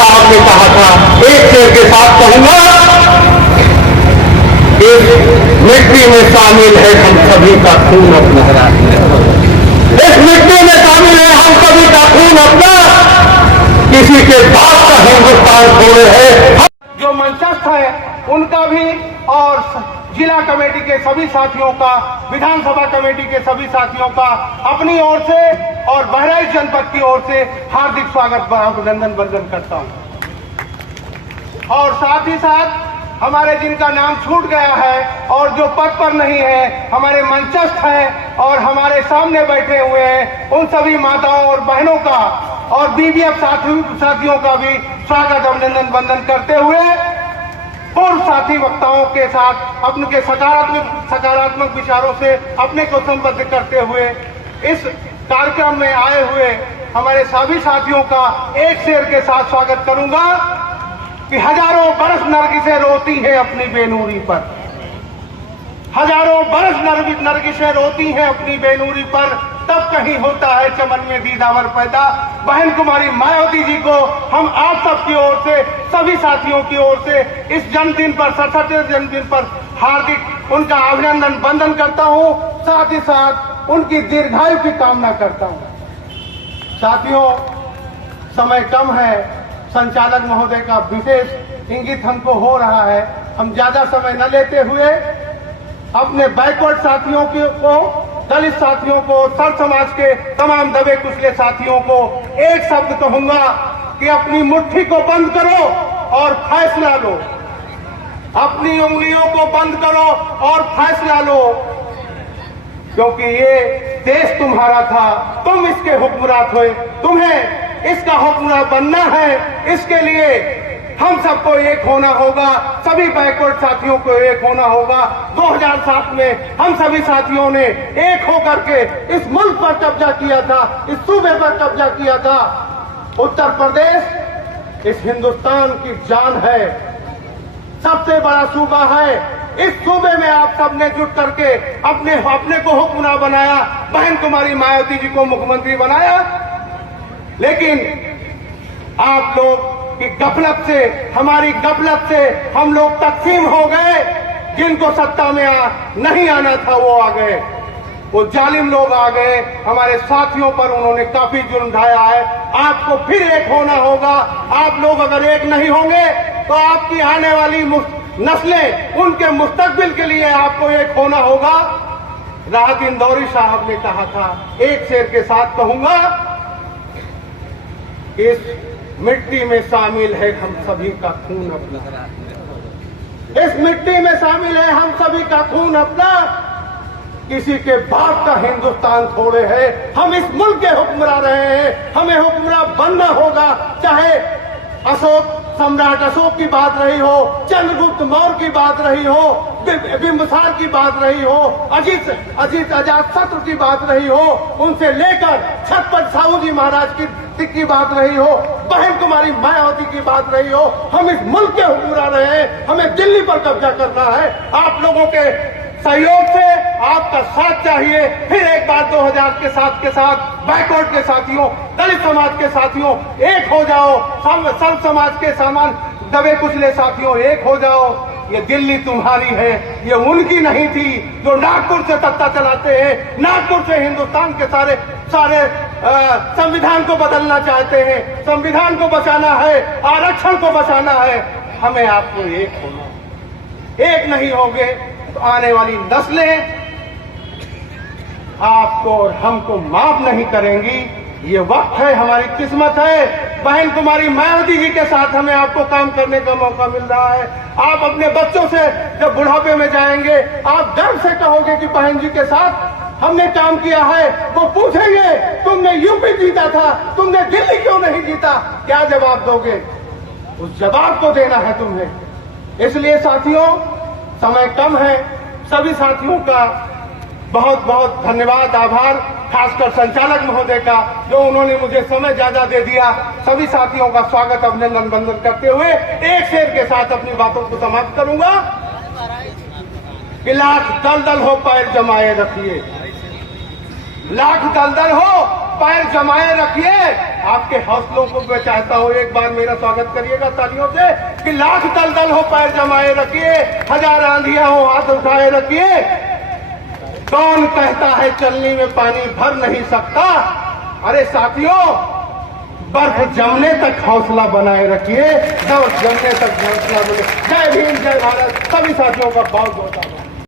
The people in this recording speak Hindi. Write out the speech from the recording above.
साहब ने कहा था, एक शेर के साथ कहूंगा, इस मिट्टी में शामिल है हम सभी का खून अपना, इस मिट्टी में शामिल है हम सभी का खून अपना, किसी के बाप का हिंदुस्तान थोड़े है। जो मंचस्थ है उनका भी और जिला कमेटी के सभी साथियों का, विधानसभा कमेटी के सभी साथियों का अपनी ओर से और बहराइच जनपद की ओर से हार्दिक स्वागत अभिनंदन वंदन करता हूं। और साथ ही साथ हमारे जिनका नाम छूट गया है और जो पद पर नहीं है, हमारे मंचस्थ हैं और हमारे सामने बैठे हुए हैं, उन सभी माताओं और बहनों का और बीबीएफ साथियों का भी स्वागत अभिनंदन वंदन करते हुए पूर्व साथी वक्ताओं के साथ अपने सकारात्मक विचारों से अपने को संबद्ध करते हुए इस कार्यक्रम में आए हुए हमारे सभी साथियों का एक शेर के साथ स्वागत करूंगा कि हजारों बरस नरगिसें रोती हैं अपनी बेनूरी पर, हजारों बरस नरगिसें रोती हैं अपनी बेनूरी पर, तब कहीं होता है चमन में दीदावर पैदा। बहन कुमारी मायावती जी को हम आप सबकी ओर से, सभी साथियों की ओर से इस जन्मदिन पर, 67वें जन्मदिन पर हार्दिक उनका अभिनंदन वंदन करता हूं, साथ ही साथ उनकी दीर्घायु की कामना करता हूं। साथियों, समय कम है, संचालक महोदय का विशेष इंगित हमको हो रहा है, हम ज्यादा समय न लेते हुए अपने बैकवर्ड साथियों को, दलित साथियों को, सर समाज के तमाम दबे कुचले साथियों को एक शब्द कहूंगा कि अपनी मुट्ठी को बंद करो और फैसला लो, अपनी उंगलियों को बंद करो और फैसला लो, क्योंकि ये देश तुम्हारा था, तुम इसके हुक्मरान हुए, तुम्हें इसका हुक्मरान बनना है। इसके लिए हम सबको एक होना होगा, सभी बैकवर्ड साथियों को एक होना होगा। 2007 में हम सभी साथियों ने एक होकर के इस मुल्क पर कब्जा किया था, इस सूबे पर कब्जा किया था। उत्तर प्रदेश इस हिंदुस्तान की जान है, सबसे बड़ा सूबा है। इस सूबे में आप सबने जुट करके अपने को हुक्मरान बनाया, बहन कुमारी मायावती जी को मुख्यमंत्री बनाया, लेकिन आप लोग की गफलत से, हमारी गफलत से हम लोग तकसीम हो गए। जिनको सत्ता में नहीं आना था वो आ गए, वो जालिम लोग आ गए, हमारे साथियों पर उन्होंने काफी जुर्म ढाया है। आपको फिर एक होना होगा। आप लोग अगर एक नहीं होंगे तो आपकी आने वाली नस्लें, उनके मुस्तकबिल के लिए आपको एक होना होगा। राहत इंदौरी साहब ने कहा था, एक शेर के साथ कहूंगा, इस मिट्टी में शामिल है हम सभी का खून अपना, इस मिट्टी में शामिल है हम सभी का खून अपना, किसी के बाप का हिंदुस्तान थोड़े है। हम इस मुल्क के हुक्मरान रहे हैं, हमें हुक्मरान बनना होगा, चाहे सम्राट अशोक की बात रही हो, चंद्रगुप्त मौर्य की बात रही हो, बिंबिसार की बात रही हो, अजातशत्रु की बात रही हो, उनसे लेकर छत्रपति साहू जी महाराज की बात रही हो, बहन कुमारी मायावती की बात रही हो। हम इस मुल्क के हुक्मरान रहे हैं, हमें दिल्ली पर कब्जा करना है। आप लोगों के सहयोग से, आपका साथ चाहिए। फिर एक बार 2000 के साथ बैकवर्ड के साथियों, दलित समाज के साथियों, एक हो जाओ। सर्व समाज के सामान दबे कुचले साथियों, एक हो जाओ। ये दिल्ली तुम्हारी है, ये उनकी नहीं थी जो नागपुर से सत्ता चलाते हैं, नागपुर से हिंदुस्तान के सारे संविधान को बदलना चाहते हैं। संविधान को बचाना है, आरक्षण को बचाना है, हमें आपको एक होना। एक नहीं होंगे तो आने वाली नस्लें आपको और हमको माफ नहीं करेंगी। ये वक्त है, हमारी किस्मत है। बहन कुमारी मायावती जी के साथ हमें आपको काम करने का मौका मिल रहा है। आप अपने बच्चों से जब बुढ़ापे में जाएंगे, आप गर्व से कहोगे कि बहन जी के साथ हमने काम किया है। वो पूछेंगे, तुमने यूपी जीता था, तुमने दिल्ली क्यों नहीं जीता? क्या जवाब दोगे? उस जवाब को देना है तुम्हें। इसलिए साथियों, समय कम है। सभी साथियों का बहुत बहुत धन्यवाद, आभार, खासकर संचालक महोदय का, जो उन्होंने मुझे समय ज्यादा दे दिया। सभी साथियों का स्वागत अभिनंदन वंदन करते हुए एक शेर के साथ अपनी बातों को समाप्त करूंगा कि लाख दलदल हो पैर जमाए रखिए, लाख दलदल हो पैर जमाए रखिए, आपके हौसलों को मैं चाहता हूँ एक बार मेरा स्वागत करिएगा तालियों से कि लाख दलदल हो पैर जमाए रखिए, हजार आंधियां हो हाथ उठाए रखिए। कौन कहता है चलनी में पानी भर नहीं सकता? अरे साथियों, बर्फ जमने तक हौसला बनाए रखिए, बर्फ जमने तक हौसला बनाए। जय भीम, जय भारत। सभी साथियों का बहुत बहुत